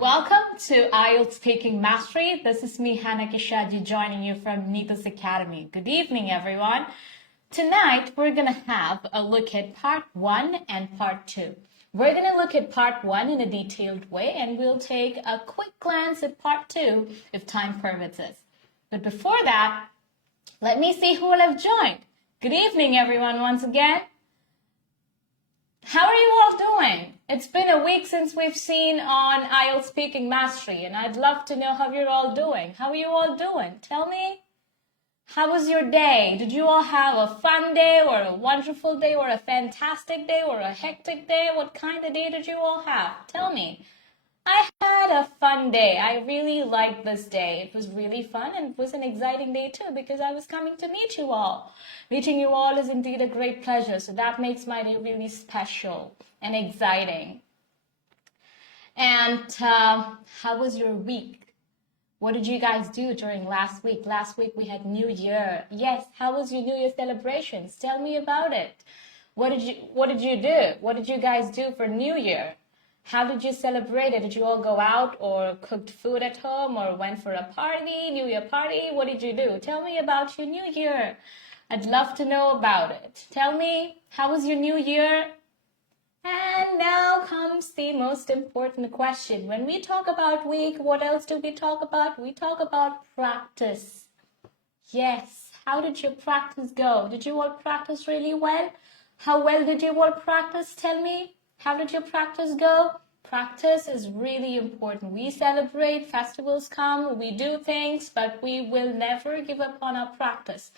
Welcome to IELTS Speaking Mastery. This is me, Hannah Kishaji, joining you from Neeta's Academy. Good evening, everyone. Tonight, we're going to have a look at part 1 and part 2. We're going to look at part 1 in a detailed way, and we'll take a quick glance at part 2 if time permits us. But before that, let me see who will have joined. Good evening, everyone, once again. How are you all doing? It's been a week since we've seen on IELTS Speaking Mastery, and I'd love to know how you're all doing. How are you all doing? Tell me. How was your day? Did you all have a fun day or a wonderful day or a fantastic day or a hectic day? What kind of day did you all have? Tell me. I had a fun day. I really liked this day. It was really fun, and it was an exciting day too because I was coming to meet you all. Meeting you all is indeed a great pleasure, so that makes my day really special and exciting. And how was your week? What did you guys do during last week? Last week we had New Year. Yes, how was your New Year celebrations? Tell me about it. What did you do? What did you guys do for New Year? How did you celebrate it? Did you all go out or cooked food at home or went for a party, New Year party? What did you do? Tell me about your New Year. I'd love to know about it. Tell me, how was your New Year? And now comes the most important question. When we talk about week, what else do we talk about? We talk about practice. Yes, how did your practice go? Did you all practice really well? How well did you all practice? Tell me. How did your practice go? Practice is really important. We celebrate, festivals come, we do things, but we will never give up on our practice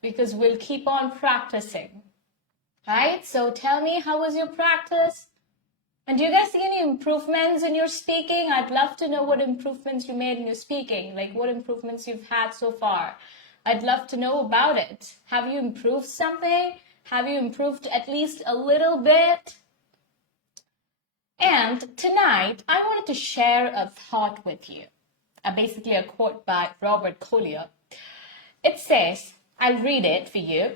because we'll keep on practicing. Right? So tell me, how was your practice? And do you guys see any improvements in your speaking? I'd love to know what improvements you made in your speaking, like what improvements you've had so far. I'd love to know about it. Have you improved something? Have you improved at least a little bit? And tonight, I wanted to share a thought with you, basically a quote by Robert Collier. It says, I'll read it for you.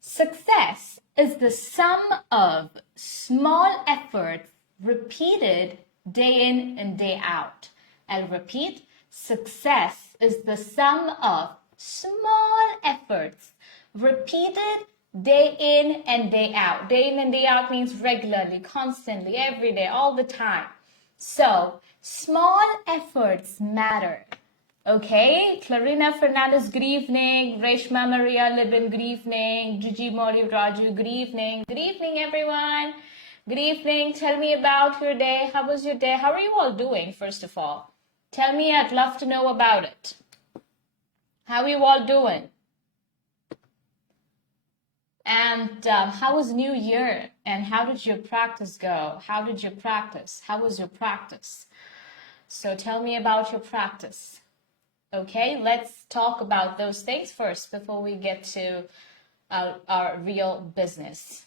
Success is the sum of small efforts repeated day in and day out. I'll repeat, success is the sum of small efforts repeated day in and day out. Day in and day out means regularly, constantly, every day, all the time. So, small efforts matter. Okay, Clarina Fernandez, good evening. Reshma Maria Libin, good evening. Gigi Mori Raju, good evening. Good evening, everyone. Good evening. Tell me about your day. How was your day? How are you all doing, first of all? Tell me, I'd love to know about it. How are you all doing? And how was New Year? And how did your practice go? How did you practice? How was your practice? So tell me about your practice. Okay, let's talk about those things first before we get to our real business.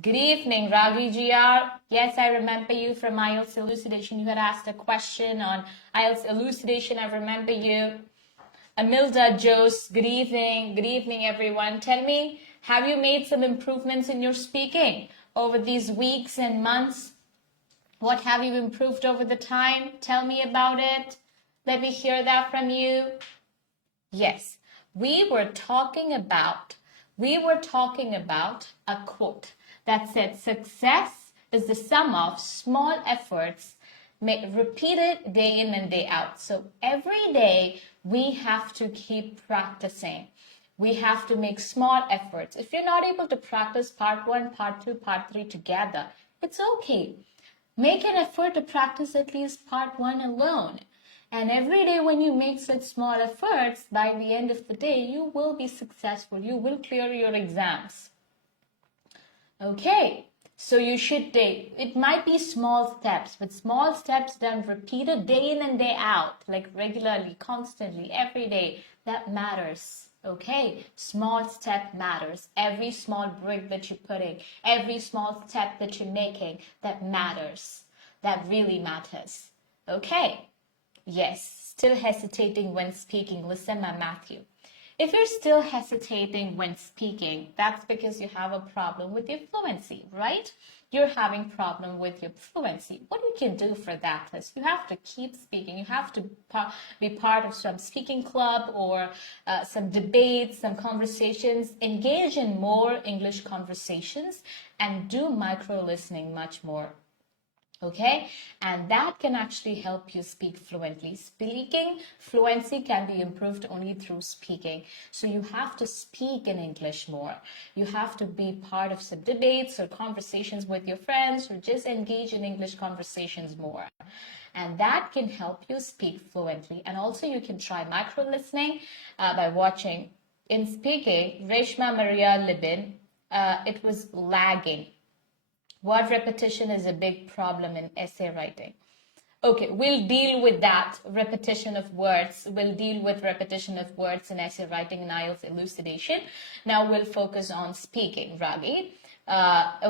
Good evening, Ravi GR. Yes, I remember you from IELTS Elucidation. You had asked a question on IELTS Elucidation. I remember you. Amilda Jose, good evening. Good evening, everyone. Tell me, have you made some improvements in your speaking over these weeks and months? What have you improved over the time? Tell me about it. Let me hear that from you. Yes, we were talking about a quote that said, success is the sum of small efforts repeated day in and day out. So every day we have to keep practicing. We have to make small efforts. If you're not able to practice part 1, part 2, part 3 together, it's okay. Make an effort to practice at least part 1 alone. And every day when you make such small efforts, by the end of the day, you will be successful. You will clear your exams. Okay, so you should take, it might be small steps, but small steps done repeated day in and day out, like regularly, constantly, every day, that matters. Okay, small step matters. Every small brick that you're putting, every small step that you're making, that matters. That really matters. Okay. Yes, still hesitating when speaking. Listen, my Matthew. If you're still hesitating when speaking, that's because you have a problem with your fluency, right? you're having problem with your fluency. What you can do for that is you have to keep speaking. You have to be part of some speaking club or some debates, some conversations. Engage in more English conversations and do micro listening much more. Okay, and that can actually help you speak fluently. Speaking fluency can be improved only through speaking. So you have to speak in English more. You have to be part of some debates or conversations with your friends, or just engage in English conversations more. And that can help you speak fluently. And also you can try micro listening by watching. In speaking, Reshma Maria Libin, it was lagging. Word repetition is a big problem in essay writing. Okay, we'll deal with that repetition of words. We'll deal with repetition of words in essay writing and IELTS elucidation. Now we'll focus on speaking, Ragi.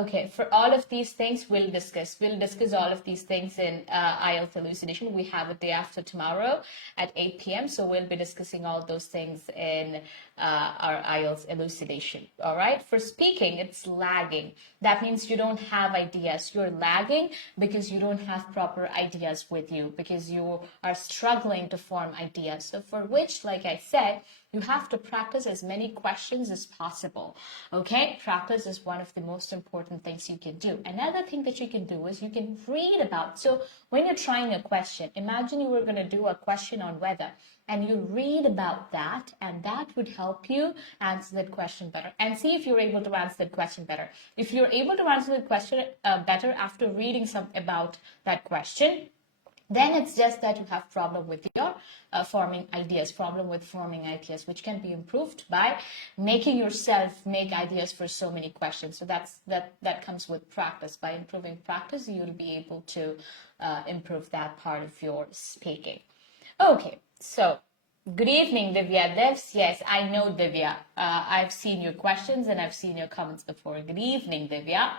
Okay, for all of these things, we'll discuss. We'll discuss all of these things in IELTS elucidation. We have it day after tomorrow at 8 p.m. So we'll be discussing all those things in our IELTS elucidation. All right. For speaking, it's lagging. That means you don't have ideas. You're lagging because you don't have proper ideas with you, because you are struggling to form ideas. So for which, like I said, you have to practice as many questions as possible. Okay, practice is one of the most important things you can do. Another thing that you can do is you can read about. So when you're trying a question, imagine you were going to do a question on weather, and you read about that, and that would help you answer that question better. And see if you're able to answer that question better. If you're able to answer the question better after reading something about that question, then it's just that you have problem with your forming ideas, which can be improved by making yourself make ideas for so many questions. So that comes with practice. By improving practice, you'll be able to improve that part of your speaking. Okay, so good evening, Divya Devs. Yes, I know, Divya. I've seen your questions and I've seen your comments before. Good evening, Divya.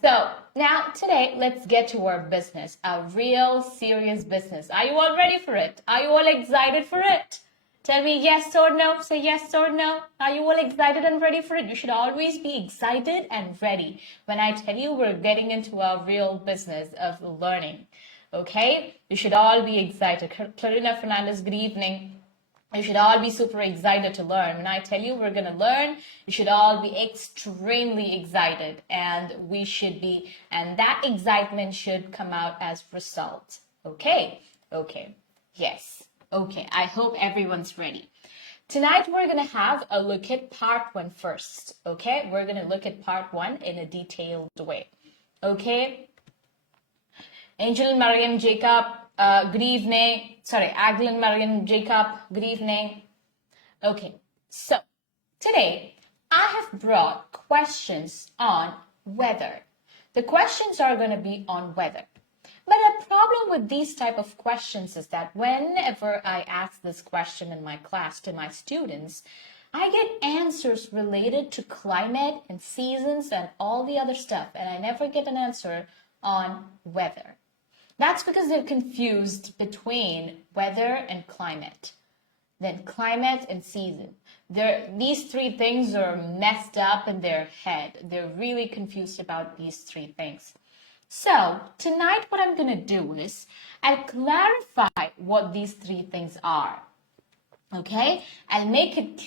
So now today, let's get to our business, a real serious business. Are you all ready for it? Are you all excited for it? Tell me yes or no. Say yes or no. Are you all excited and ready for it? You should always be excited and ready when I tell you we're getting into a real business of learning. Okay? You should all be excited. Clarina Fernandez, good evening. You should all be super excited to learn. When I tell you we're going to learn, you should all be extremely excited, and that excitement should come out as result. Okay? Okay. Yes. Okay. I hope everyone's ready. Tonight, we're going to have a look at part 1 first. Okay? We're going to look at part 1 in a detailed way. Okay? Angel Mariam Jacob, good evening. Sorry, Aglin Mariam Jacob, good evening. Okay, so today I have brought questions on weather. The questions are going to be on weather. But a problem with these type of questions is that whenever I ask this question in my class to my students, I get answers related to climate and seasons and all the other stuff, and I never get an answer on weather. That's because they're confused between weather and climate. Then climate and season. These three things are messed up in their head. They're really confused about these three things. So tonight what I'm going to do is I'll clarify what these three things are. Okay? I'll make it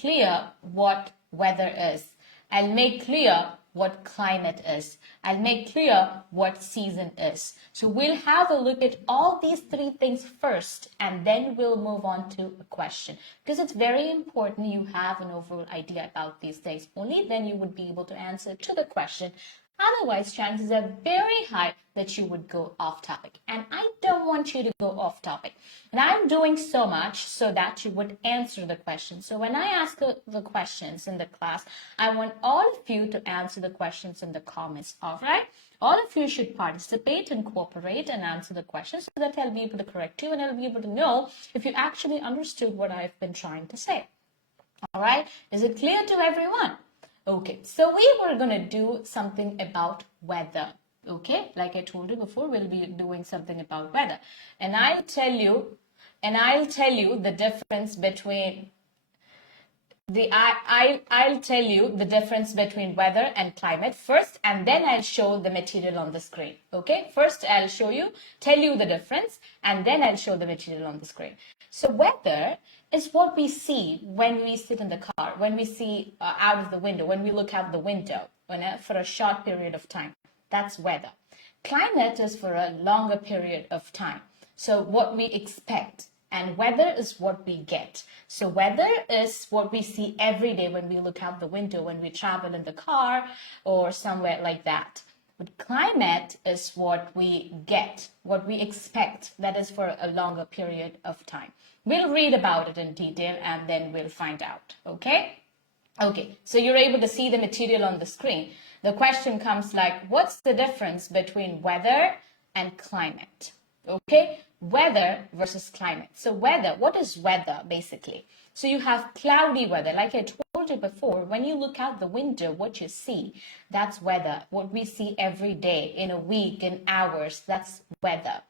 clear what weather is. I'll make clear what climate is. I'll make clear what season is. So we'll have a look at all these three things first, and then we'll move on to a question. Because it's very important you have an overall idea about these things. Only then you would be able to answer to the question. Otherwise, chances are very high that you would go off topic. And I don't want you to go off topic. And I'm doing so much so that you would answer the question. So when I ask the questions in the class, I want all of you to answer the questions in the comments. All right? All of you should participate and cooperate and answer the questions so that I'll be able to correct you and I'll be able to know if you actually understood what I've been trying to say. All right? Is it clear to everyone? Okay, so we were going to do something about weather. Okay, like I told you before, we'll be doing something about weather. And I'll tell you the difference between I'll tell you the difference between weather and climate first, and then I'll show the material on the screen. Okay, first I'll tell you the difference, and then I'll show the material on the screen. So weather is what we see when we sit in the car, when we see out of the window, when we look out the window for a short period of time. That's weather. Climate is for a longer period of time. So what we expect, and weather is what we get. So weather is what we see every day when we look out the window, when we travel in the car or somewhere like that. But climate is what we get, what we expect, that is for a longer period of time. We'll read about it in detail and then we'll find out, okay? Okay, so you're able to see the material on the screen. The question comes like, what's the difference between weather and climate? Okay, weather versus climate. So weather, what is weather basically? So you have cloudy weather. Like I told you before, when you look out the window, what you see, that's weather. What we see every day, in a week, in hours, that's weather.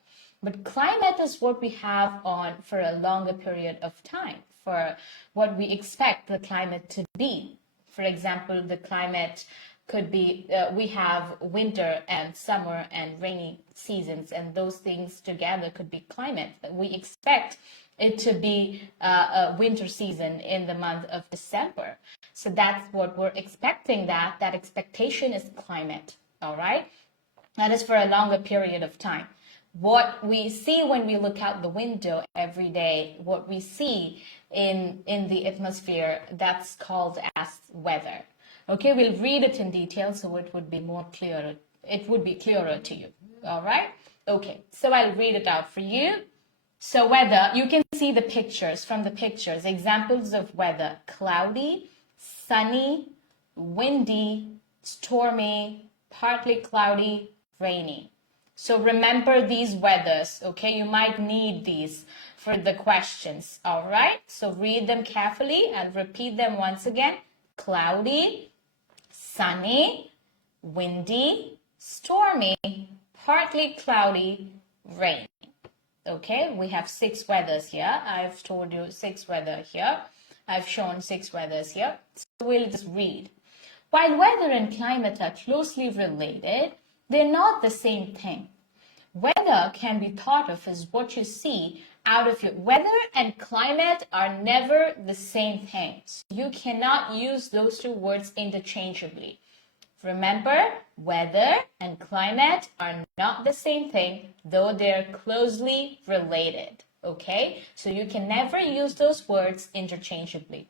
But climate is what we have on for a longer period of time, for what we expect the climate to be. For example, the climate could be, we have winter and summer and rainy seasons, and those things together could be climate. We expect it to be a winter season in the month of December. So that's what we're expecting, that expectation is climate, all right? That is for a longer period of time. What we see when we look out the window every day, what we see in the atmosphere, that's called as weather. Okay, we'll read it in detail so it would be more clearer. It would be clearer to you. All right? Okay, so I'll read it out for you. So weather, you can see the pictures, from the pictures, examples of weather: cloudy, sunny, windy, stormy, partly cloudy, rainy. So remember these weathers, okay? You might need these for the questions, all right? So read them carefully and repeat them once again. Cloudy, sunny, windy, stormy, partly cloudy, rainy. Okay, we have 6 weathers here. I've told you 6 weather here. I've shown 6 weathers here. So we'll just read. While weather and climate are closely related, they're not the same thing. Weather can be thought of as what you see out of your weather, and climate are never the same thing. So you cannot use those 2 words interchangeably. Remember, weather and climate are not the same thing, though they're closely related. Okay, so you can never use those words interchangeably.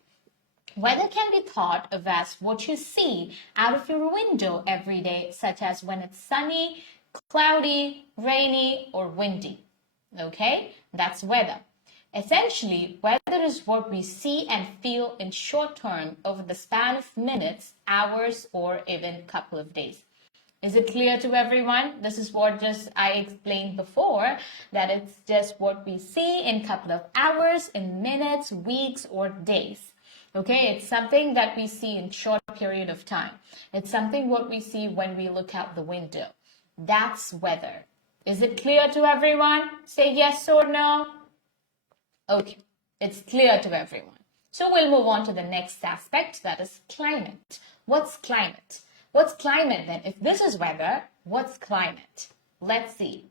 Weather can be thought of as what you see out of your window every day, such as when it's sunny, cloudy, rainy, or windy. Okay, that's weather. Essentially, weather is what we see and feel in short term over the span of minutes, hours, or even a couple of days. Is it clear to everyone? This is what just I explained before, that it's just what we see in a couple of hours, in minutes, weeks, or days. Okay, it's something that we see in short period of time. It's something what we see when we look out the window. That's weather. Is it clear to everyone? Say yes or no. Okay, it's clear to everyone. So we'll move on to the next aspect, that is climate. What's climate? What's climate then? If this is weather, what's climate? Let's see.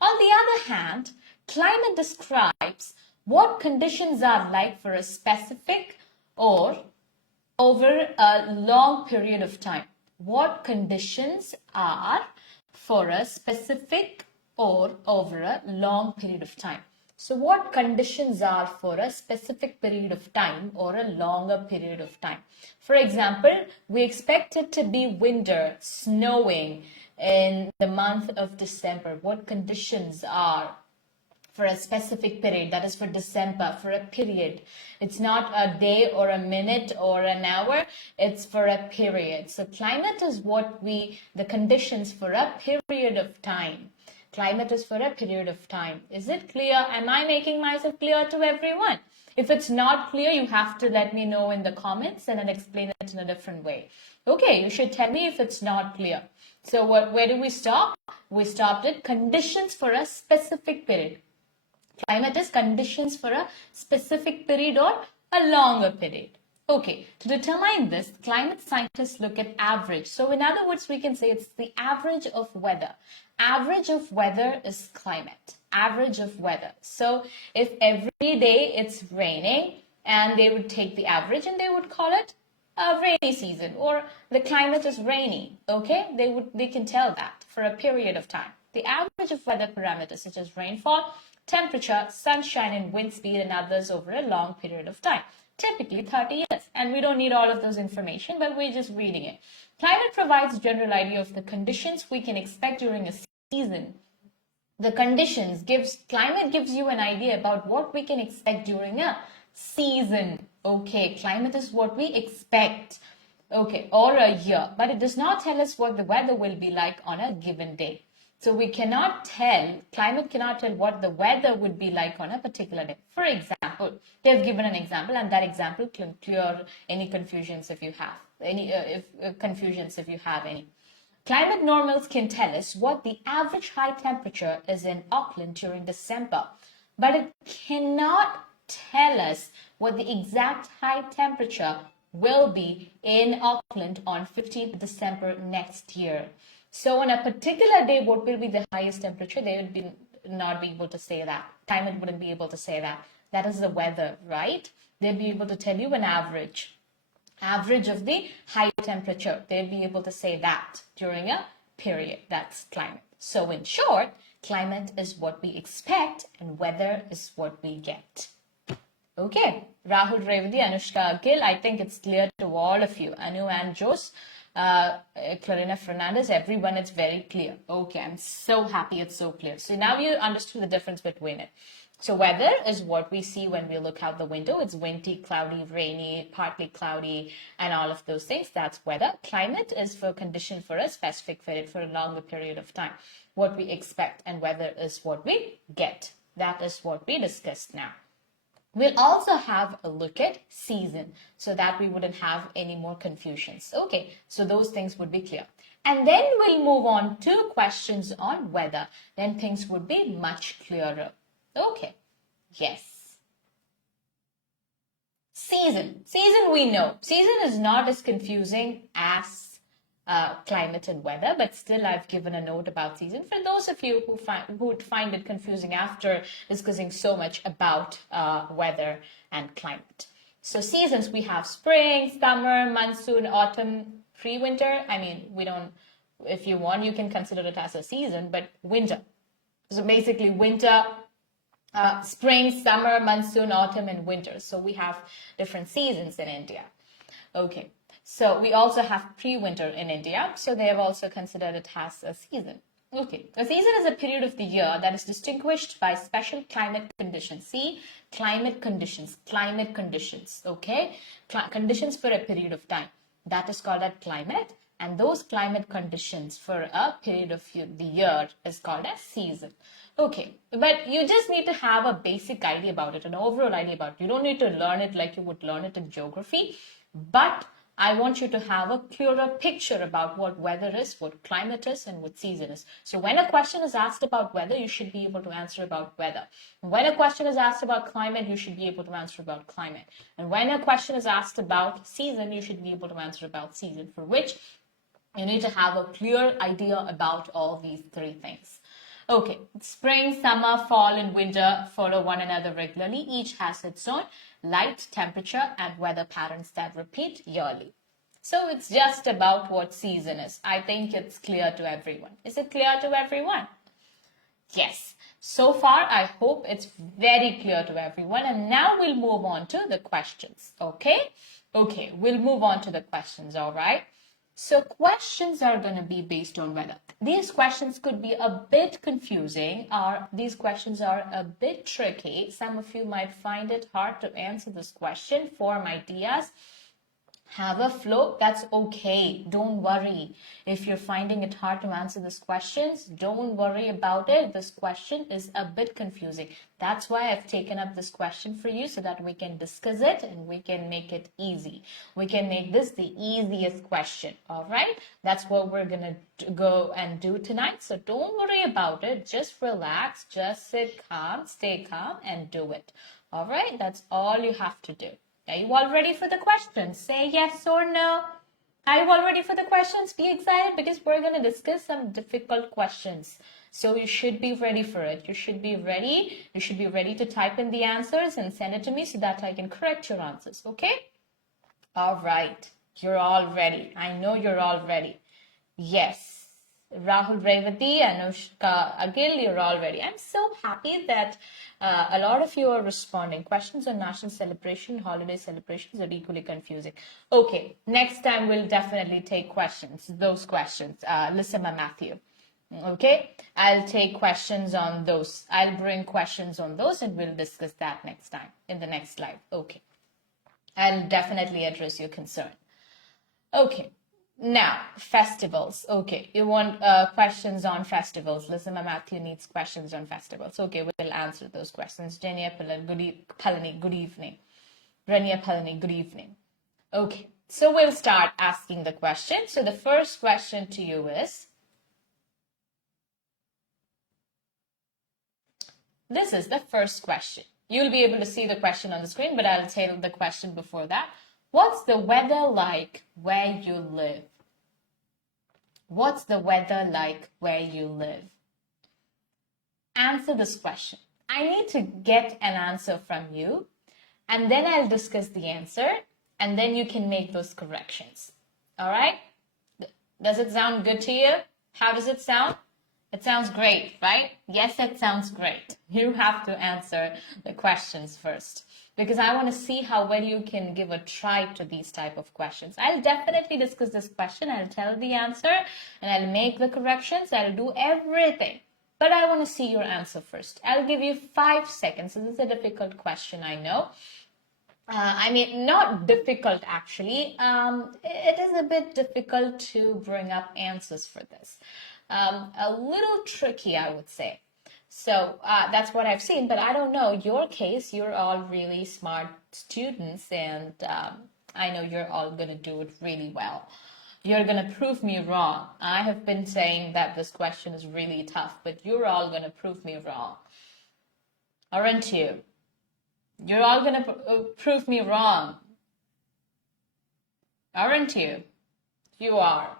On the other hand, climate describes what conditions are like for a specific or over a long period of time. What conditions are for a specific or over a long period of time. So what conditions are for a specific period of time or a longer period of time? For example, we expect it to be winter, snowing in the month of December. What conditions are for a specific period, that is for December, for a period. It's not a day or a minute or an hour, it's for a period. So climate is the conditions for a period of time. Climate is for a period of time. Is it clear? Am I making myself clear to everyone? If it's not clear, you have to let me know in the comments and then explain it in a different way. Okay, you should tell me if it's not clear. So where do we stop? We stopped at conditions for a specific period. Climate is conditions for a specific period or a longer period. Okay, to determine this, climate scientists look at average. So in other words, we can say it's the average of weather. Average of weather is climate. Average of weather. So if every day it's raining, and they would take the average and they would call it a rainy season, or the climate is rainy. Okay, they can tell that for a period of time. The average of weather parameters such as rainfall, temperature, sunshine, and wind speed, and others over a long period of time, typically 30 years. And we don't need all of those information, but we're just reading it. Climate provides a general idea of the conditions we can expect during a season. The conditions climate gives you an idea about what we can expect during a season. Okay, climate is what we expect. Okay, or a year, but it does not tell us what the weather will be like on a given day. So we cannot tell, climate cannot tell what the weather would be like on a particular day. For example, they've given an example, and that example can clear any confusions if you have any. Climate normals can tell us what the average high temperature is in Auckland during December, but it cannot tell us what the exact high temperature will be in Auckland on 15th December next year. So on a particular day, what will be the highest temperature? They would not be able to say that. Climate wouldn't be able to say that. That is the weather, right? They'd be able to tell you an average of the high temperature. They'd be able to say that during a period. That's climate. So in short, climate is what we expect and weather is what we get. Okay, Rahul, Revati, Anushka, Akhil, I think it's clear to all of you. Anu and Jose, Clarina Fernandez, everyone, it's very clear. Okay, I'm so happy it's so clear. So now you understood the difference between it. So weather is what we see when we look out the window. It's windy, cloudy, rainy, partly cloudy, and all of those things. That's weather. Climate is for condition for a specific period, for a longer period of time. What we expect, and weather is what we get. That is what we discussed now. We'll also have a look at season so that we wouldn't have any more confusions. Okay, so those things would be clear. And then we'll move on to questions on weather. Then things would be much clearer. Okay, yes. Season. Season we know. Season is not as confusing as climate and weather, but still I've given a note about season for those of you who would find it confusing after discussing so much about weather and climate. So seasons, we have spring, summer, monsoon, autumn, pre-winter. I mean, we don't, if you want, you can consider it as a season, but winter. So basically winter, spring, summer, monsoon, autumn, and winter. So we have different seasons in India. Okay. So we also have pre-winter in India. So they have also considered it as a season. Okay. A season is a period of the year that is distinguished by special climate conditions. See, climate conditions. Okay. Conditions for a period of time. That is called a climate. And those climate conditions for a period of the year is called a season. Okay, but you just need to have a basic idea about it, an overall idea about it. You don't need to learn it like you would learn it in geography, but I want you to have a clearer picture about what weather is, what climate is, and what season is. So when a question is asked about weather, you should be able to answer about weather. When a question is asked about climate, you should be able to answer about climate. And when a question is asked about season, you should be able to answer about season, for which you need to have a clear idea about all these three things. Okay, spring, summer, fall, and winter follow one another regularly. Each has its own light, temperature, and weather patterns that repeat yearly. So it's just about what season is. I think it's clear to everyone. Is it clear to everyone? Yes. So far, I hope it's very clear to everyone. And now we'll move on to the questions. Okay? Okay, we'll move on to the questions, all right? So questions are going to be based on weather. These questions could be a bit confusing, or these questions are a bit tricky. Some of you might find it hard to answer this question. Form ideas. Have a flow. That's okay. Don't worry. If you're finding it hard to answer these questions, don't worry about it. This question is a bit confusing. That's why I've taken up this question for you so that we can discuss it and we can make it easy. We can make this the easiest question. All right. That's what we're going to go and do tonight. So don't worry about it. Just relax. Just sit calm, stay calm and do it. All right. That's all you have to do. Are you all ready for the questions? Say yes or no. Are you all ready for the questions? Be excited because we're going to discuss some difficult questions. So you should be ready for it. You should be ready. You should be ready to type in the answers and send it to me so that I can correct your answers. Okay? All right. You're all ready. I know you're all ready. Yes. Rahul Revati, Anushka Agil, you're all ready. I'm so happy that a lot of you are responding. Questions on national celebration, holiday celebrations are equally confusing. Okay, next time we'll definitely take questions, those questions. Listen, Matthew. Okay, I'll take questions on those. I'll bring questions on those and we'll discuss that next time in the next slide. Okay, I'll definitely address your concern. Okay. Now, festivals. Okay, you want questions on festivals. Listen, Matthew needs questions on festivals. Okay, we'll answer those questions. Jenya Palani, good evening. Rania Palani, good evening. Okay, so we'll start asking the question. So the first question to you is, this is the first question. You'll be able to see the question on the screen, but I'll tell the question before that. What's the weather like where you live? What's the weather like where you live? Answer this question. I need to get an answer from you, and then I'll discuss the answer, and then you can make those corrections. All right? Does it sound good to you? How does it sound? It sounds great, right? Yes, it sounds great. You have to answer the questions first because I want to see how well you can give a try to these type of questions. I'll definitely discuss this question. I'll tell the answer and I'll make the corrections. I'll do everything. But I want to see your answer first. I'll give you 5 seconds. This is a difficult question, I know. I mean, not difficult actually. It is a bit difficult to bring up answers for this. A little tricky, I would say. So that's what I've seen, but I don't know. Your case, you're all really smart students, and I know you're all going to do it really well. You're going to prove me wrong. I have been saying that this question is really tough, but you're all going to prove me wrong. Aren't you? You're all going to prove me wrong. Aren't you? You are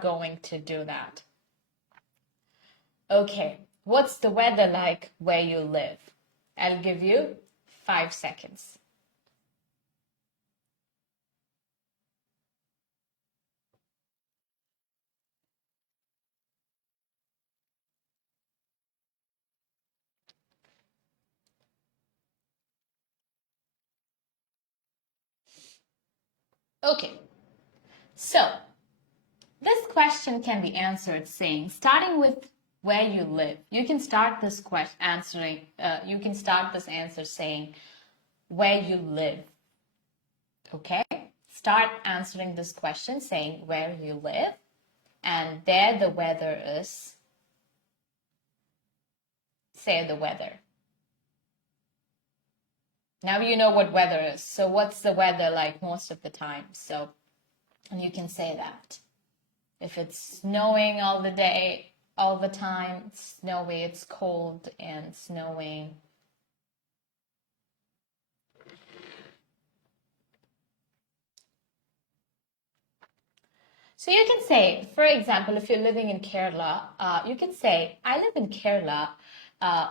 going to do that. Okay, what's the weather like where you live? I'll give you 5 seconds. Okay, so this question can be answered saying, starting with where you live. You can start this answer saying where you live. Okay? Start answering this question saying where you live, and there the weather is. Say the weather. Now you know what weather is. So what's the weather like most of the time? So you can say that. If it's snowing all the day, all the time, it's snowy, it's cold and snowing. So you can say, for example, if you're living in Kerala, you can say, I live in Kerala,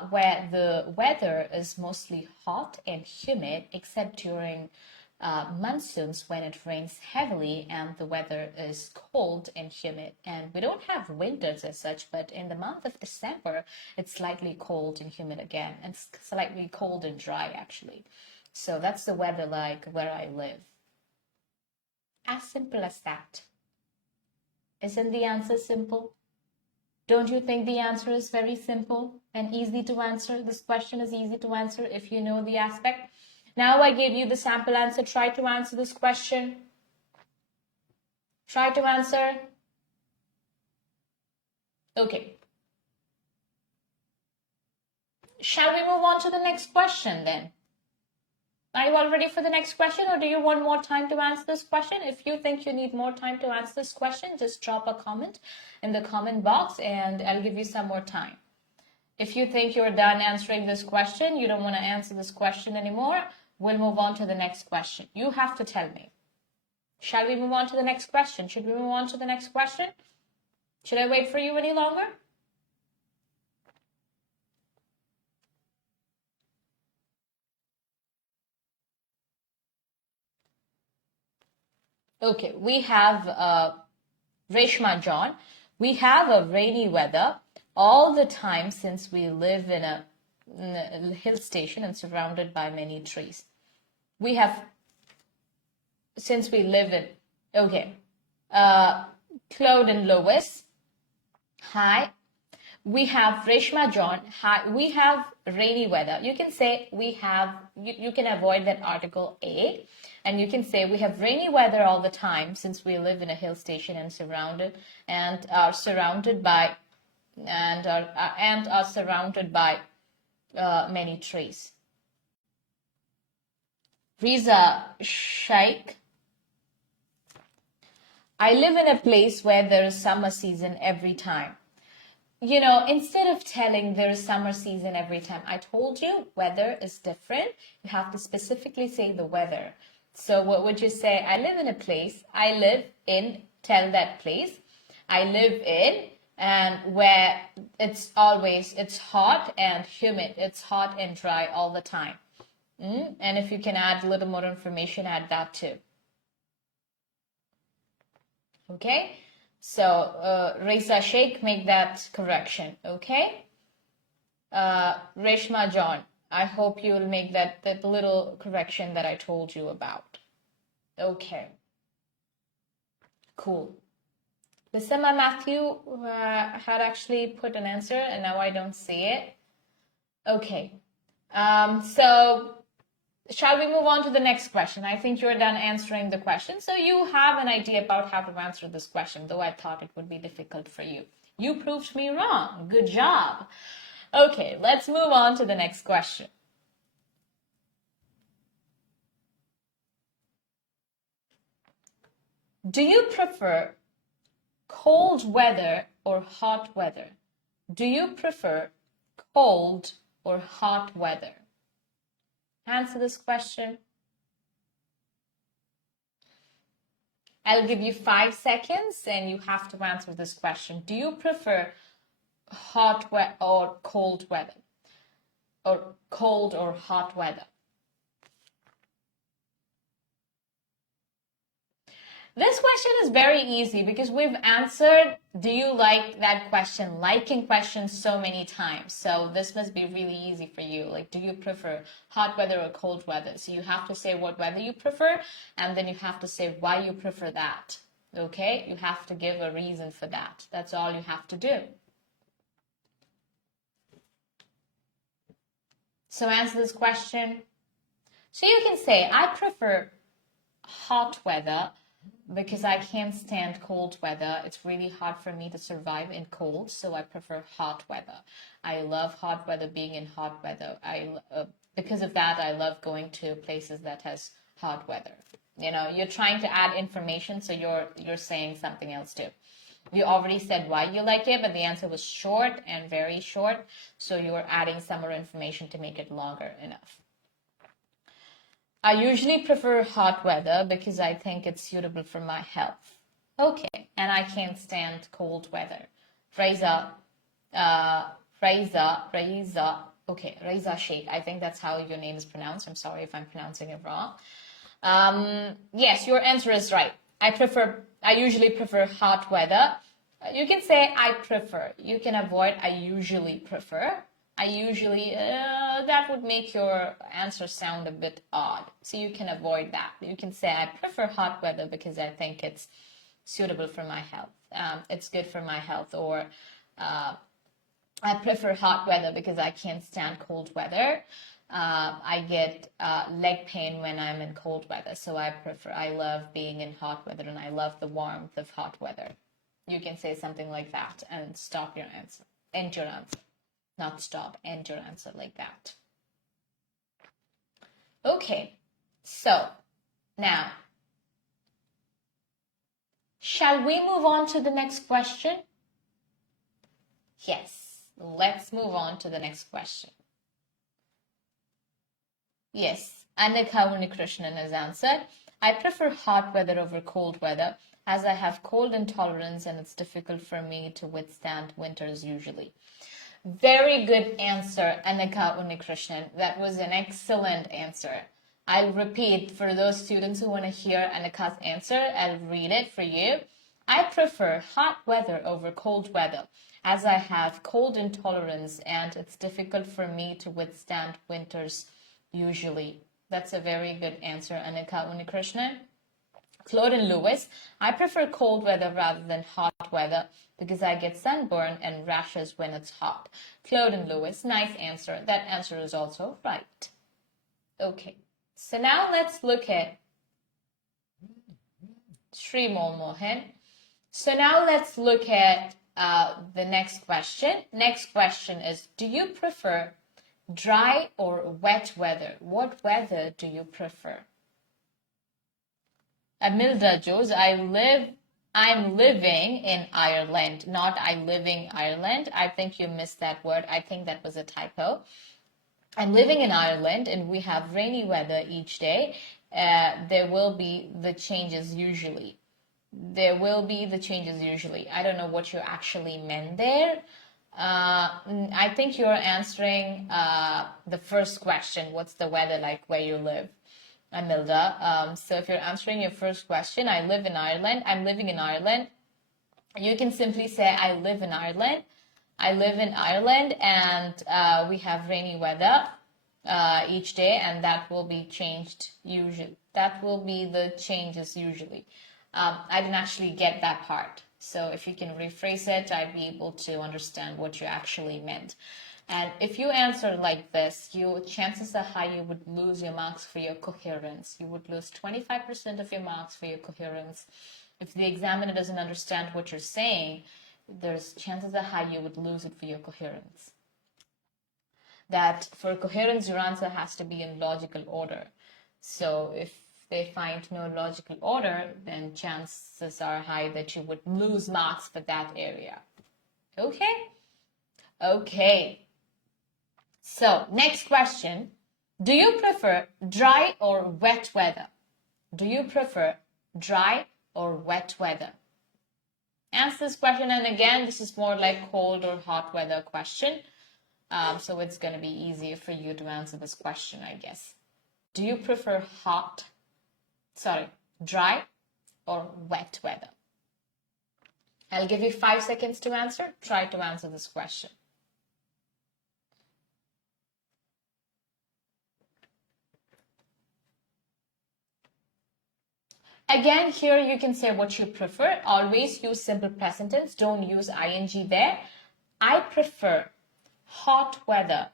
where the weather is mostly hot and humid, except during monsoons when it rains heavily and the weather is cold and humid. And we don't have winters as such, but in the month of December, it's slightly cold and humid again, and slightly cold and dry actually. So that's the weather like where I live. As simple as that. Isn't the answer simple? Don't you think the answer is very simple and easy to answer? This question is easy to answer if you know the aspect. Now I gave you the sample answer. Try to answer this question. Try to answer. Okay. Shall we move on to the next question then? Are you all ready for the next question, or do you want more time to answer this question? If you think you need more time to answer this question, just drop a comment in the comment box and I'll give you some more time. If you think you're done answering this question, you don't want to answer this question anymore, we'll move on to the next question. You have to tell me. Shall we move on to the next question? Should we move on to the next question? Should I wait for you any longer? Okay, we have Reshma John. We have a rainy weather all the time since we live in a hill station and surrounded by many trees. We have, since we live in, okay. Claude and Lois. Hi. We have Reshma John. Hi. We have rainy weather. You can say we have, you can avoid that article A. And you can say we have rainy weather all the time since we live in a hill station and are surrounded by many trees. Riza Sheikh. I live in a place where there is summer season every time. You know, instead of telling there is summer season every time, I told you weather is different. You have to specifically say the weather. So what would you say? I live in a place. I live in, tell that place. I live in, and where it's hot and humid. It's hot and dry all the time. And if you can add a little more information, add that too. Okay, so Reza Sheikh, make that correction. Okay, Reshma John, I hope you will make that little correction that I told you about. Okay, cool. Lissama Matthew had actually put an answer and now I don't see it. Okay, so shall we move on to the next question? I think you're done answering the question. So you have an idea about how to answer this question, though I thought it would be difficult for you. You proved me wrong. Good job. Okay, let's move on to the next question. Do you prefer cold weather or hot weather? Do you prefer cold or hot weather? Answer this question. I'll give you 5 seconds and you have to answer this question. Do you prefer hot or cold weather? Or cold or hot weather? This question is very easy because we've answered do you like that question, liking questions so many times. So this must be really easy for you. Like, do you prefer hot weather or cold weather? So you have to say what weather you prefer, and then you have to say why you prefer that. Okay? You have to give a reason for that. That's all you have to do. So answer this question. So you can say, I prefer hot weather because I can't stand cold weather. It's really hard for me to survive in cold, so I prefer hot weather. I love hot weather, being in hot weather. Because of that, I love going to places that has hot weather. You know, you're trying to add information, so you're saying something else too. You already said why you like it, but the answer was short and very short, so you're adding some more information to make it longer enough. I usually prefer hot weather because I think it's suitable for my health. Okay, and I can't stand cold weather. Reza Sheikh. I think that's how your name is pronounced. I'm sorry if I'm pronouncing it wrong. Yes, your answer is right. I usually prefer hot weather. You can say I prefer. You can avoid I usually prefer. That would make your answer sound a bit odd. So you can avoid that. You can say I prefer hot weather because I think it's suitable for my health. It's good for my health. Or I prefer hot weather because I can't stand cold weather. I get leg pain when I'm in cold weather. So I love being in hot weather and I love the warmth of hot weather. You can say something like that and stop your answer. End your answer. Not stop, end your answer like that. Okay, so now, shall we move on to the next question? Yes, let's move on to the next question. Yes, Anika Unikrishnan has answered, I prefer hot weather over cold weather as I have cold intolerance and it's difficult for me to withstand winters usually. Very good answer, Anika Unikrishnan. That was an excellent answer. I'll repeat for those students who want to hear Anika's answer. I'll read it for you. I prefer hot weather over cold weather as I have cold intolerance and it's difficult for me to withstand winters usually. That's a very good answer, Anika Unikrishnan. Claudine Lewis, I prefer cold weather rather than hot weather because I get sunburn and rashes when it's hot. Claudine Lewis, nice answer. That answer is also right. Okay, so now let's look at Sri Mohan. So now let's look at the next question. Next question is, do you prefer dry or wet weather? What weather do you prefer? Amilda Joes, I'm living in Ireland, not I living Ireland. I think you missed that word. I think that was a typo. I'm living in Ireland and we have rainy weather each day. There will be the changes usually. There will be the changes usually. I don't know what you actually meant there. I think you're answering the first question. What's the weather like where you live, Amilda? So if you're answering your first question, I live in Ireland. I'm living in Ireland. You can simply say, I live in Ireland. I live in Ireland and we have rainy weather each day and that will be changed usually. That will be the changes usually. I didn't actually get that part. So if you can rephrase it, I'd be able to understand what you actually meant. And if you answer like this, chances are high you would lose your marks for your coherence. You would lose 25% of your marks for your coherence. If the examiner doesn't understand what you're saying, there's chances are high you would lose it for your coherence. That for coherence, your answer has to be in logical order. So if they find no logical order, then chances are high that you would lose marks for that area. Okay? Okay. So, next question. Do you prefer dry or wet weather? Do you prefer dry or wet weather? Answer this question, and again, this is more like cold or hot weather question. So it's going to be easier for you to answer this question, I guess. Do you prefer dry or wet weather? I'll give you 5 seconds to answer. Try to answer this question. Again, here you can say what you prefer. Always use simple present tense. Don't use ing there. I prefer dry weather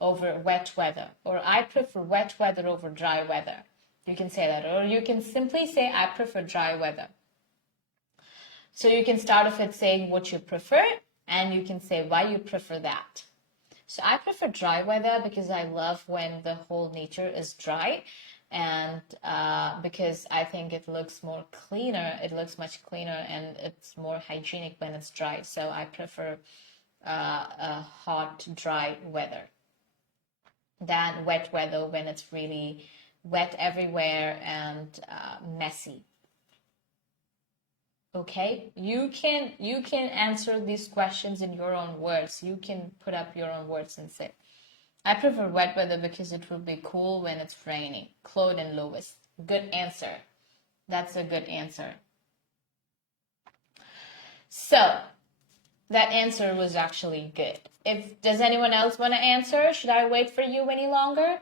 over wet weather, or I prefer wet weather over dry weather. You can say that, or you can simply say I prefer dry weather. So you can start off with saying what you prefer, and you can say why you prefer that. So I prefer dry weather because I love when the whole nature is dry, and because I think it looks more cleaner, it looks much cleaner, and it's more hygienic when it's dry. So I prefer hot, dry weather than wet weather when it's really wet everywhere and messy. Okay, you can answer these questions in your own words. You can put up your own words and say, I prefer wet weather because it will be cool when it's raining. Claudine Lewis, good answer. That's a good answer. So that answer was actually good. Does anyone else want to answer? Should I wait for you any longer?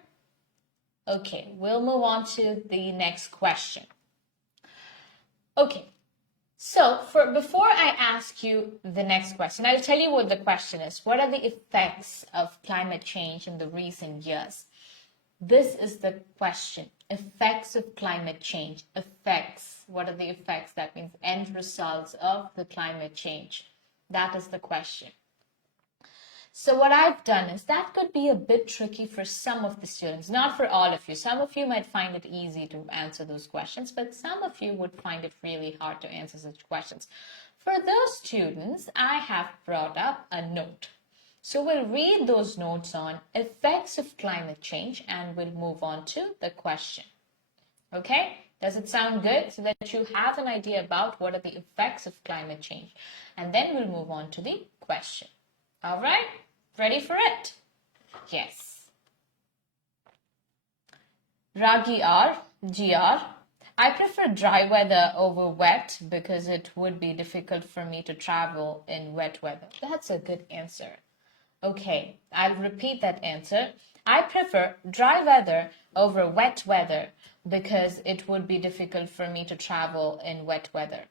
Okay, we'll move on to the next question. Okay, so before I ask you the next question, I'll tell you what the question is. What are the effects of climate change in the recent years? This is the question. Effects of climate change. Effects. What are the effects? That means end results of the climate change. That is the question. So what I've done is that could be a bit tricky for some of the students, not for all of you. Some of you might find it easy to answer those questions, but some of you would find it really hard to answer such questions. For those students, I have brought up a note. So we'll read those notes on effects of climate change and we'll move on to the question. Okay? Does it sound good? So that you have an idea about what are the effects of climate change. And then we'll move on to the question. All right? Ready for it? Yes. Ragi R, GR. I prefer dry weather over wet because it would be difficult for me to travel in wet weather. That's a good answer. Okay, I'll repeat that answer. I prefer dry weather over wet weather because it would be difficult for me to travel in wet weather.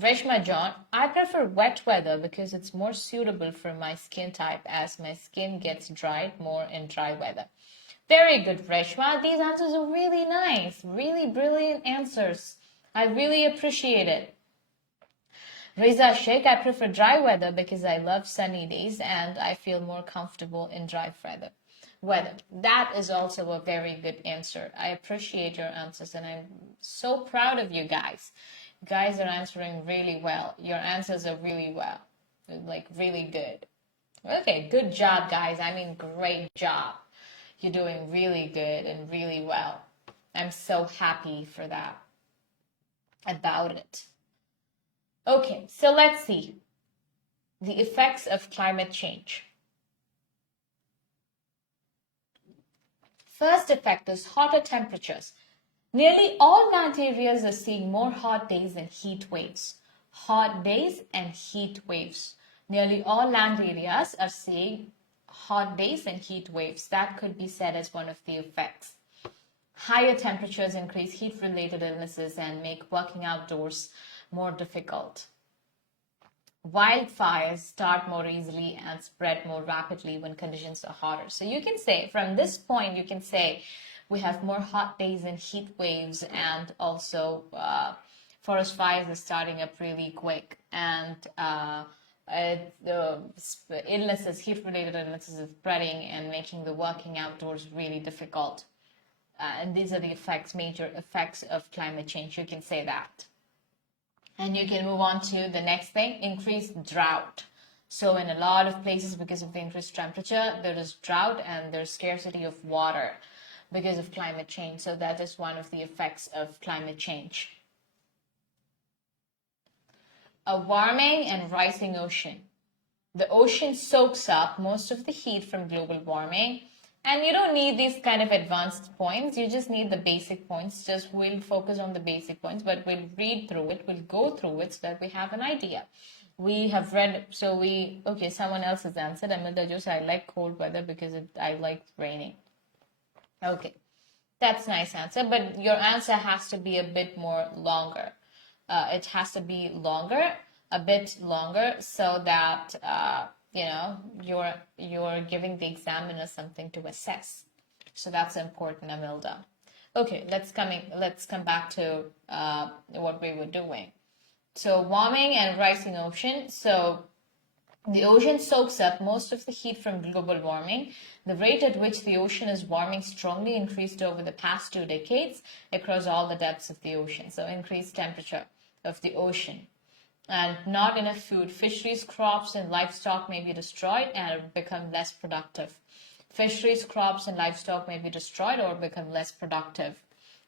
Reshma John, I prefer wet weather because it's more suitable for my skin type as my skin gets dried more in dry weather. Very good, Reshma. These answers are really nice. Really brilliant answers. I really appreciate it. Reza Sheikh, I prefer dry weather because I love sunny days and I feel more comfortable in dry weather. That is also a very good answer. I appreciate your answers and I'm so proud of you guys. You guys are answering really well. Your answers are really well, like really good. Okay, good job, guys. I mean, great job. You're doing really good and really well. I'm so happy for that, about it. Okay, so let's see the effects of climate change. First effect is hotter temperatures. Nearly all land areas are seeing more hot days and heat waves. Hot days and heat waves. Nearly all land areas are seeing hot days and heat waves. That could be said as one of the effects. Higher temperatures increase heat-related illnesses and make working outdoors more difficult. Wildfires start more easily and spread more rapidly when conditions are hotter. So you can say, from this point, you can say we have more hot days and heat waves, and also forest fires are starting up really quick, and the illnesses, heat-related illnesses are spreading and making the working outdoors really difficult. And these are the effects, major effects of climate change. You can say that. And you can move on to the next thing, increased drought. So in a lot of places, because of the increased temperature, there is drought and there's scarcity of water because of climate change. So that is one of the effects of climate change. A warming and rising ocean. The ocean soaks up most of the heat from global warming. And you don't need these kind of advanced points. You just need the basic points. Just we'll focus on the basic points, but we'll read through it. We'll go through it so that we have an idea. We have read, okay, someone else has answered. Amilda Jose, I like cold weather because I like raining. Okay, that's a nice answer, but your answer has to be a bit more longer. It has to be longer, a bit longer, so that you're giving the examiner something to assess. So that's important, Amilda. Okay, let's come back to what we were doing. So warming and rising ocean. So the ocean soaks up most of the heat from global warming. The rate at which the ocean is warming strongly increased over the past 2 decades across all the depths of the ocean. So increased temperature of the ocean. And not enough food. Fisheries, crops, and livestock may be destroyed and become less productive. Fisheries, crops, and livestock may be destroyed or become less productive.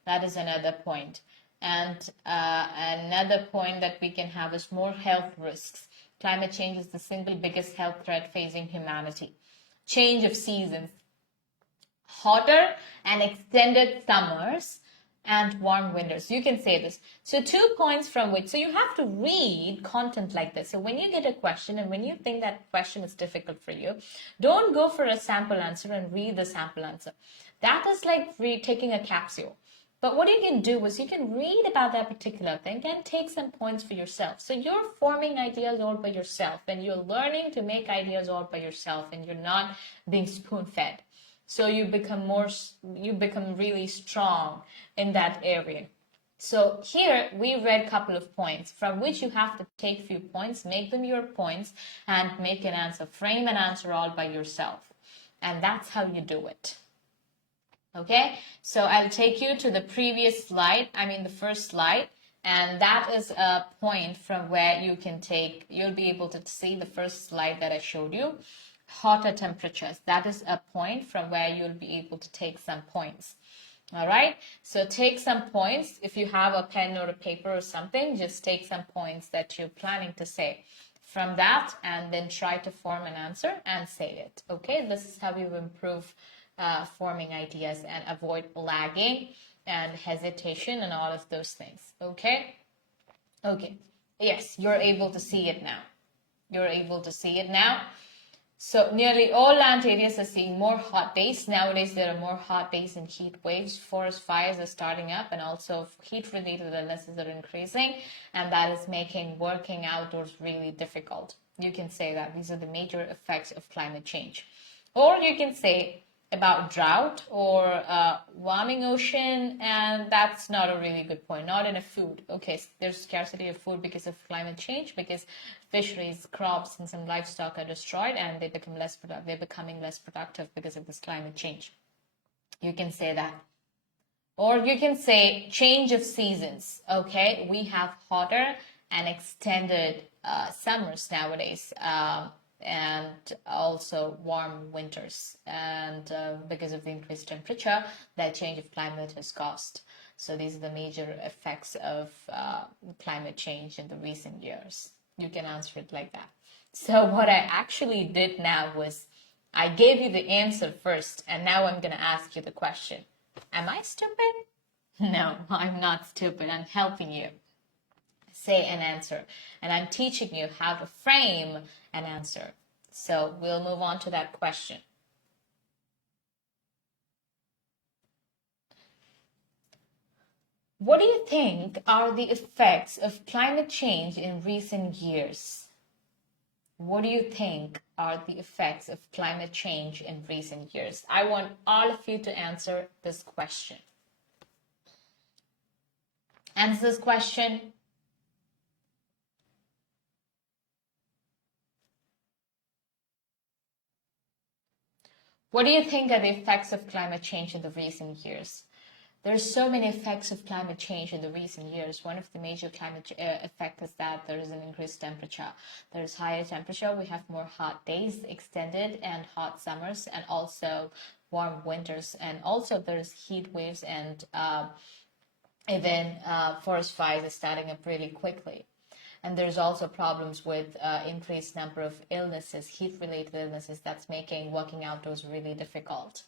That is another point. And another point that we can have is more health risks. Climate change is the single biggest health threat facing humanity. Change of seasons. Hotter and extended summers and warm winters. You can say this. So 2 points from which, so you have to read content like this. So when you get a question and when you think that question is difficult for you, don't go for a sample answer and read the sample answer. That is like taking a capsule. But what you can do is you can read about that particular thing and take some points for yourself. So you're forming ideas all by yourself and you're learning to make ideas all by yourself and you're not being spoon-fed. So you become really strong in that area. So here we read a couple of points from which you have to take few points, make them your points and make an answer, frame an answer all by yourself. And that's how you do it. Okay, so I'll take you to the previous slide, the first slide, and that is a point from where you'll be able to see the first slide that I showed you. hotter temperatures. That is a point from where you'll be able to take some points. All right, so take some points. If you have a pen or a paper or something, just take some points that you're planning to say from that, and then try to form an answer and say it. Okay, this is how you improve forming ideas and avoid lagging and hesitation and all of those things. Okay, yes, you're able to see it now. You're able to see it now. So nearly all land areas are seeing more hot days. Nowadays, there are more hot days and heat waves. Forest fires are starting up, and also heat-related illnesses are increasing, and that is making working outdoors really difficult. You can say that these are the major effects of climate change. Or you can say about drought or warming ocean, and that's not a really good point. Not enough food. Okay, so there's scarcity of food because of climate change, because fisheries, crops, and some livestock are destroyed, and they become less productive. They're becoming less productive because of this climate change. You can say that. Or you can say change of seasons. Okay, we have hotter and extended summers nowadays. And also warm winters, and because of the increased temperature that change of climate has caused. So these are the major effects of climate change in the recent years. You can answer it like that. So what I actually did now was I gave you the answer first, and now I'm going to ask you the question. Am I stupid? No, I'm not stupid. I'm helping you say an answer, and I'm teaching you how to frame an answer. So we'll move on to that question. What do you think are the effects of climate change in recent years? What do you think are the effects of climate change in recent years? I want all of you to answer this question. Answer this question. What do you think are the effects of climate change in the recent years? There's so many effects of climate change in the recent years. One of the major climate effect is that there is an increased temperature. There is higher temperature. We have more hot days, extended and hot summers, and also warm winters. And also there's heat waves, and even forest fires are starting up really quickly. And there's also problems with increased number of illnesses, heat-related illnesses, that's making working outdoors really difficult.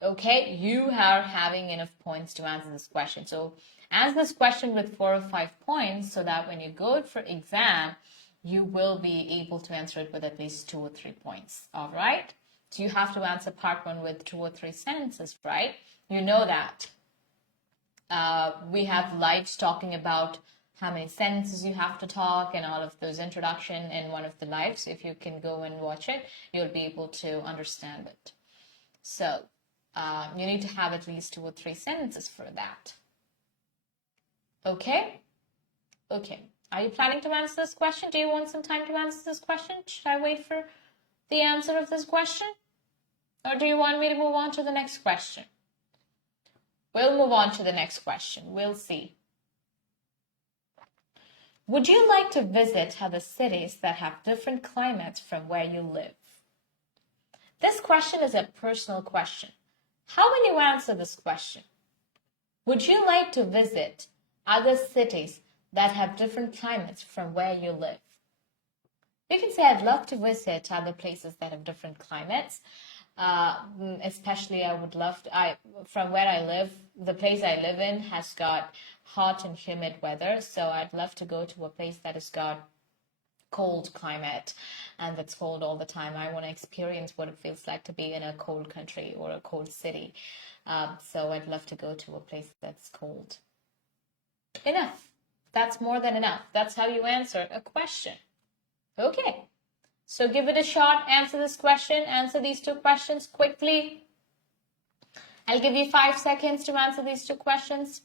Okay, you are having enough points to answer this question. So answer this question with 4 or 5 points, so that when you go for exam, you will be able to answer it with at least 2 or 3 points. All right? So you have to answer part 1 with 2 or 3 sentences, right? You know that. We have lives talking about how many sentences you have to talk and all of those introduction in one of the lives. If you can go and watch it, you'll be able to understand it. So you need to have at least 2 or 3 sentences for that. Okay? Okay. Are you planning to answer this question? Do you want some time to answer this question? Should I wait for the answer of this question? Or do you want me to move on to the next question? We'll move on to the next question. We'll see. Would you like to visit other cities that have different climates from where you live? This question is a personal question. How will you answer this question? Would you like to visit other cities that have different climates from where you live? You can say, I'd love to visit other places that have different climates. Especially I would love to, from where I live, the place I live in has got hot and humid weather. So I'd love to go to a place that has got cold climate and that's cold all the time. I want to experience what it feels like to be in a cold country or a cold city. So I'd love to go to a place that's cold. Enough. That's more than enough. That's how you answer a question. Okay. So give it a shot. Answer this question. Answer these 2 questions quickly. I'll give you 5 seconds to answer these 2 questions.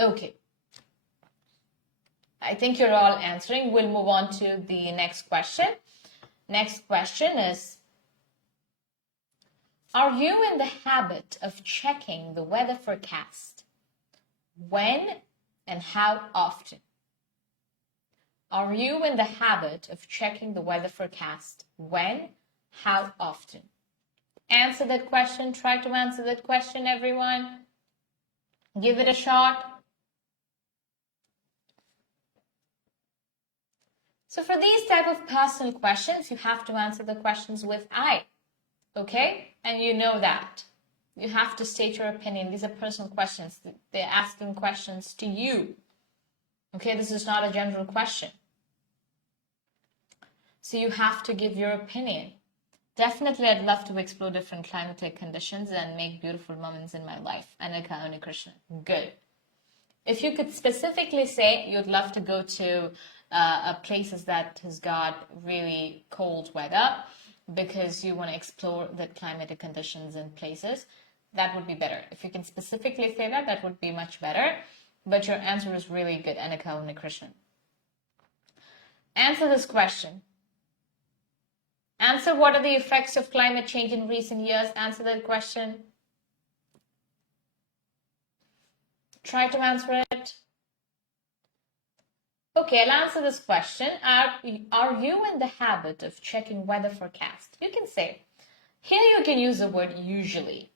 Okay. I think you're all answering. We'll move on to the next question. Next question is, are you in the habit of checking the weather forecast? When and how often? Are you in the habit of checking the weather forecast? When? How often? Answer that question. Try to answer that question, everyone. Give it a shot. So for these type of personal questions, you have to answer the questions with I. Okay? And you know that. You have to state your opinion. These are personal questions. They're asking questions to you. Okay? This is not a general question. So you have to give your opinion. Definitely, I'd love to explore different climatic conditions and make beautiful moments in my life. Anika Unikrishnan. Good. If you could specifically say you'd love to go to places that has got really cold weather because you want to explore the climatic conditions in places, that would be better. If you can specifically say that, that would be much better. But your answer is really good, Anika Unikrishnan. Answer this question. Answer, what are the effects of climate change in recent years? Answer that question. Try to answer it. Okay, I'll answer this question. Are you in the habit of checking weather forecast? You can say, here you can use the word usually.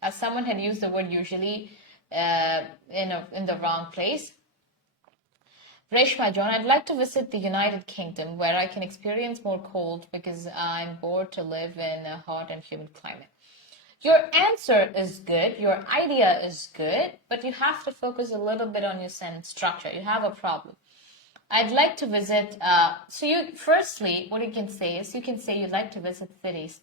As someone had used the word usually in the wrong place. Reshma John, I'd like to visit the United Kingdom where I can experience more cold because I'm bored to live in a hot and humid climate. Your answer is good, your idea is good, but you have to focus a little bit on your sentence structure. You have a problem. I'd like to visit, firstly, what you can say is, you can say you'd like to visit cities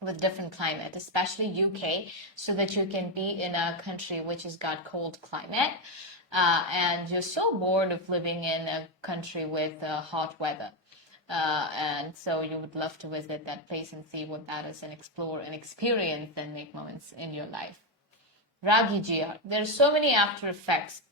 with different climate, especially UK, so that you can be in a country which has got cold climate. And you're so bored of living in a country with hot weather. And so you would love to visit that place and see what that is and explore and experience and make moments in your life. Ragi GR, there are so many after effects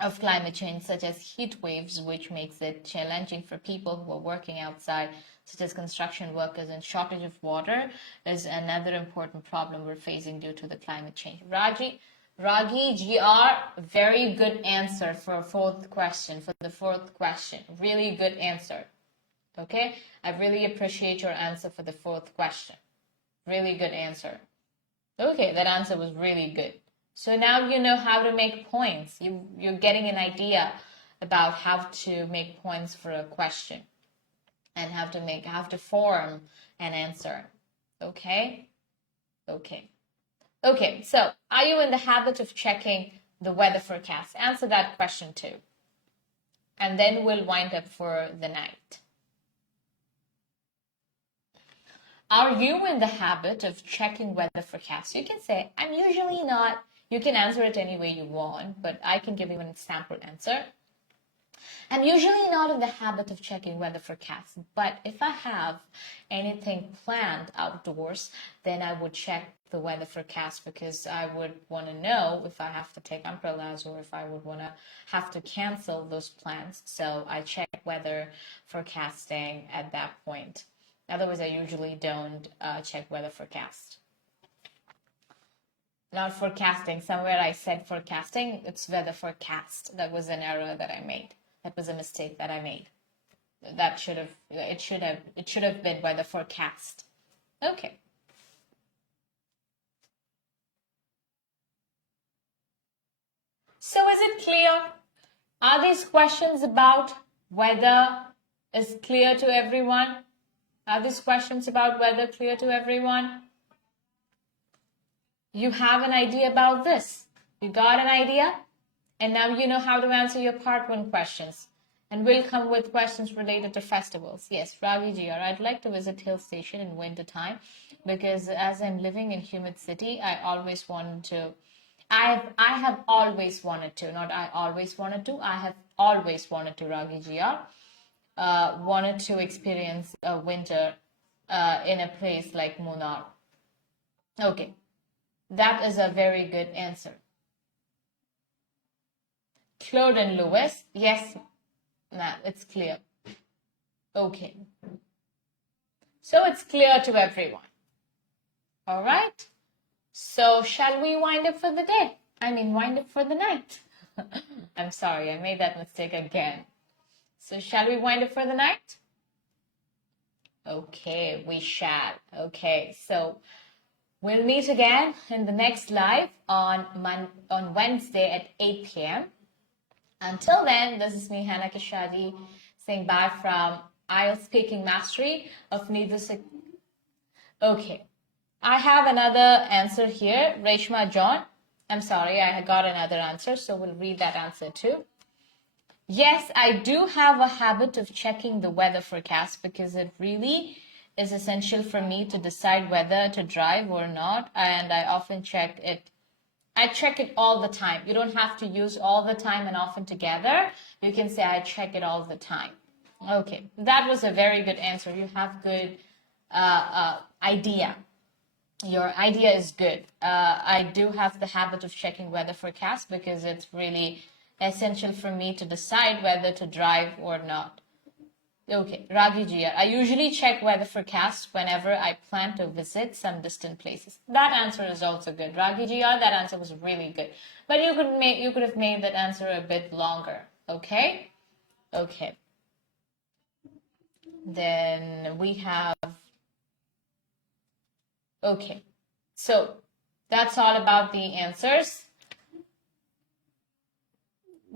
of climate change, such as heat waves, which makes it challenging for people who are working outside, such as construction workers, and shortage of water is another important problem we're facing due to the climate change. Ragi GR, very good answer for the fourth question. Really good answer. Okay, I really appreciate your answer for the fourth question. Really good answer. Okay, that answer was really good. So now you know how to make points. You're getting an idea about how to make points for a question and how to form an answer. Okay? Okay, so are you in the habit of checking the weather forecast? Answer that question too. And then we'll wind up for the night. Are you in the habit of checking weather forecasts? You can say, I'm usually not. You can answer it any way you want, but I can give you an example answer. I'm usually not in the habit of checking weather forecasts, but if I have anything planned outdoors, then I would check the weather forecast because I would want to know if I have to take umbrellas or if I would want to have to cancel those plans. So I check weather forecasting at that point. Otherwise, I usually don't check weather forecast. Not forecasting. Somewhere I said forecasting. It's weather forecast. That was an error that I made. That was a mistake that I made. It should have been weather forecast. Okay. So is it clear? Are these questions about weather is clear to everyone? Are these questions about weather clear to everyone? You have an idea about this. You got an idea? And now you know how to answer your part 1 questions. And we'll come with questions related to festivals. Yes, Ravi GR, I'd like to visit Hill Station in winter time because as I'm living in humid city, I have always wanted to, Ravi GR, wanted to experience a winter in a place like Munnar. Okay, that is a very good answer. Claude and Lewis. Yes, ma'am, it's clear. Okay. So it's clear to everyone. All right. So shall we wind up for the day? I mean, wind up for the night. I'm sorry, I made that mistake again. So shall we wind up for the night? Okay, we shall. Okay, so we'll meet again in the next live on Wednesday at 8 p.m. Until then, this is me, Hannah Kishadi, saying bye from IELTS Speaking Mastery of Needless. Okay, I have another answer here. Reshma John. I'm sorry, I got another answer, so we'll read that answer too. Yes, I do have a habit of checking the weather forecast because it really is essential for me to decide whether to drive or not, and I often check it. I check it all the time. You don't have to use all the time and often together. You can say I check it all the time. Okay, that was a very good answer. You have good idea. Your idea is good. I do have the habit of checking weather forecast because it's really essential for me to decide whether to drive or not. Okay, Ragi Jia. I usually check weather forecasts whenever I plan to visit some distant places. That answer is also good. Ragi Jia, that answer was really good. But you could have made that answer a bit longer. Okay? Okay. Then we have. Okay. So that's all about the answers.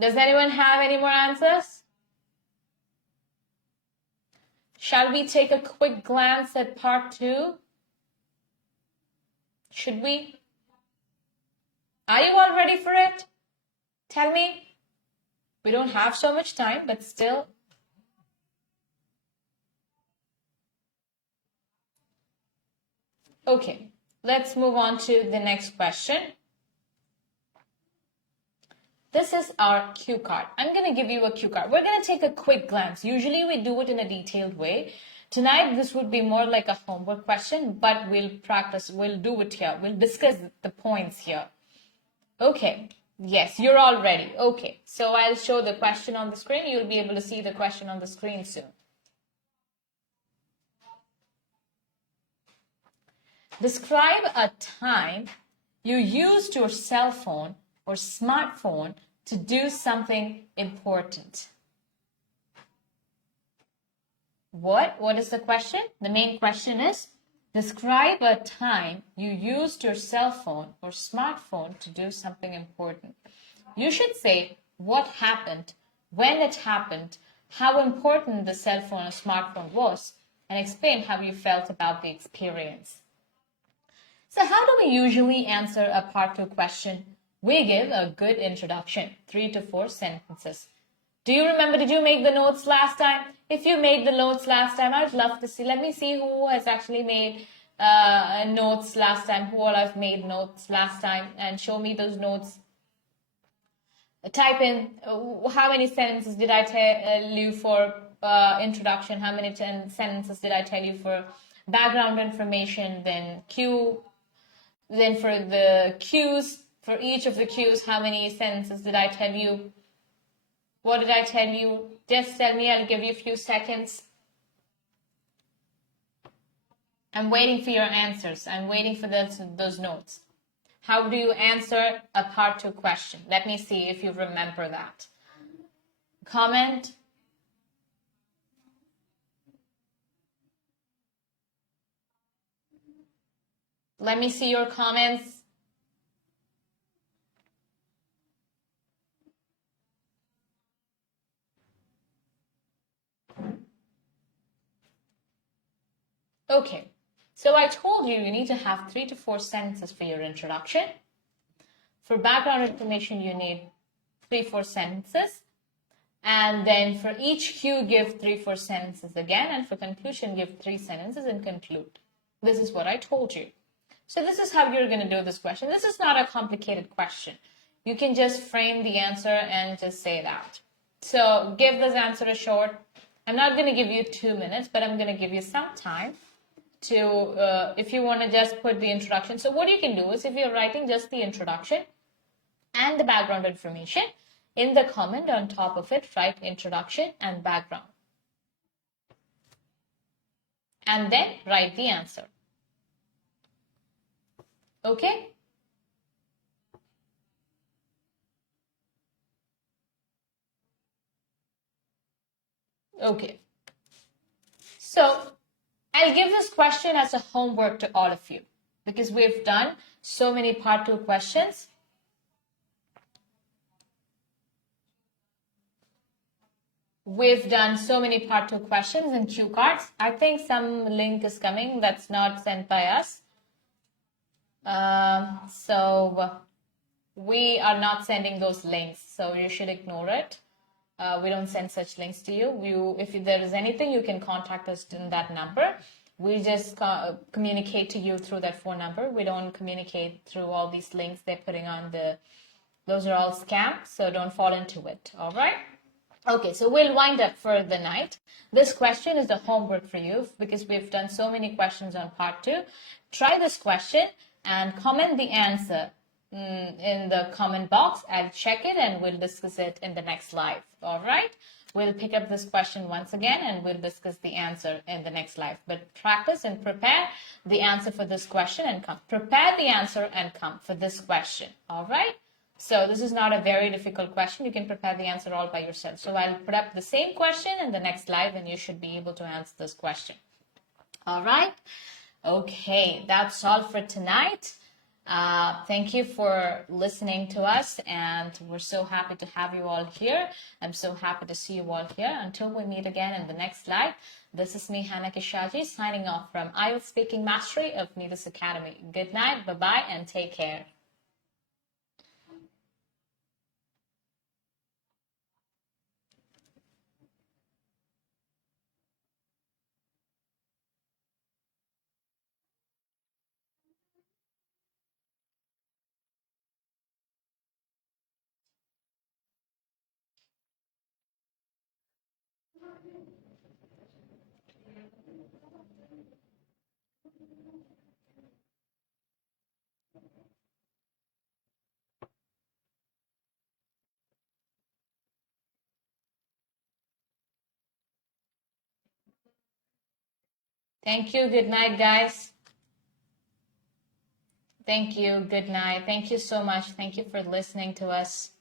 Does anyone have any more answers? Shall we take a quick glance at part 2? Should we? Are you all ready for it? Tell me. We don't have so much time, but still. Okay, let's move on to the next question. This is our cue card. I'm going to give you a cue card. We're going to take a quick glance. Usually we do it in a detailed way. Tonight, this would be more like a homework question, but we'll practice. We'll do it here. We'll discuss the points here. Okay. Yes, you're all ready. Okay. So I'll show the question on the screen. You'll be able to see the question on the screen soon. Describe a time you used your cell phone or smartphone to do something important. What is the question? The main question is, describe a time you used your cell phone or smartphone to do something important. You should say what happened, when it happened, how important the cell phone or smartphone was, and explain how you felt about the experience. So how do we usually answer a part 2 question? We give a good introduction, 3 to 4 sentences. Do you remember, did you make the notes last time? If you made the notes last time, I'd love to see. Let me see who has actually made notes last time, who all have made notes last time, and show me those notes. Type in how many sentences did I tell you for introduction, how many sentences did I tell you for background information, then for the cues, for each of the cues, how many sentences did I tell you? What did I tell you? Just tell me, I'll give you a few seconds. I'm waiting for your answers. I'm waiting for those notes. How do you answer a part 2 question? Let me see if you remember that. Comment. Let me see your comments. Okay, so I told you need to have 3 to 4 sentences for your introduction. For background information, you need 3-4 sentences. And then for each cue, give 3-4 sentences again. And for conclusion, give 3 sentences and conclude. This is what I told you. So this is how you're going to do this question. This is not a complicated question. You can just frame the answer and just say that. So give this answer a short. I'm not going to give you 2 minutes, but I'm going to give you some time to, if you want to just put the introduction. So what you can do is if you're writing just the introduction and the background information, In the comment on top of it, write introduction and background. And then write the answer. Okay? Okay. So I'll give this question as a homework to all of you because we've done so many part 2 questions. We've done so many part 2 questions and cue cards. I think some link is coming that's not sent by us. So we are not sending those links, so you should ignore it. We don't send such links to you. If there is anything, you can contact us in that number. We just communicate to you through that phone number. We don't communicate through all these links they're putting on those are all scams, so don't fall into it, all right? Okay, so we'll wind up for the night. This question is the homework for you because we've done so many questions on part 2. Try this question and comment the answer in the comment box. I'll check it and we'll discuss it in the next live. All right, we'll pick up this question once again and we'll discuss the answer in the next live. But practice and prepare the answer for this question and come. Prepare the answer and come for this question. All right. So this is not a very difficult question. You can prepare the answer all by yourself. So I'll put up the same question in the next live and you should be able to answer this question. All right. Okay, that's all for tonight. Thank you for listening to us and we're so happy to have you all here. I'm so happy to see you all here. Until we meet again in the next live, this is me, Hannah Kishaji, signing off from IELTS Speaking Mastery of Nidus Academy. Good night, bye-bye, and take care. Thank you. Good night, guys. Thank you. Good night. Thank you so much. Thank you for listening to us.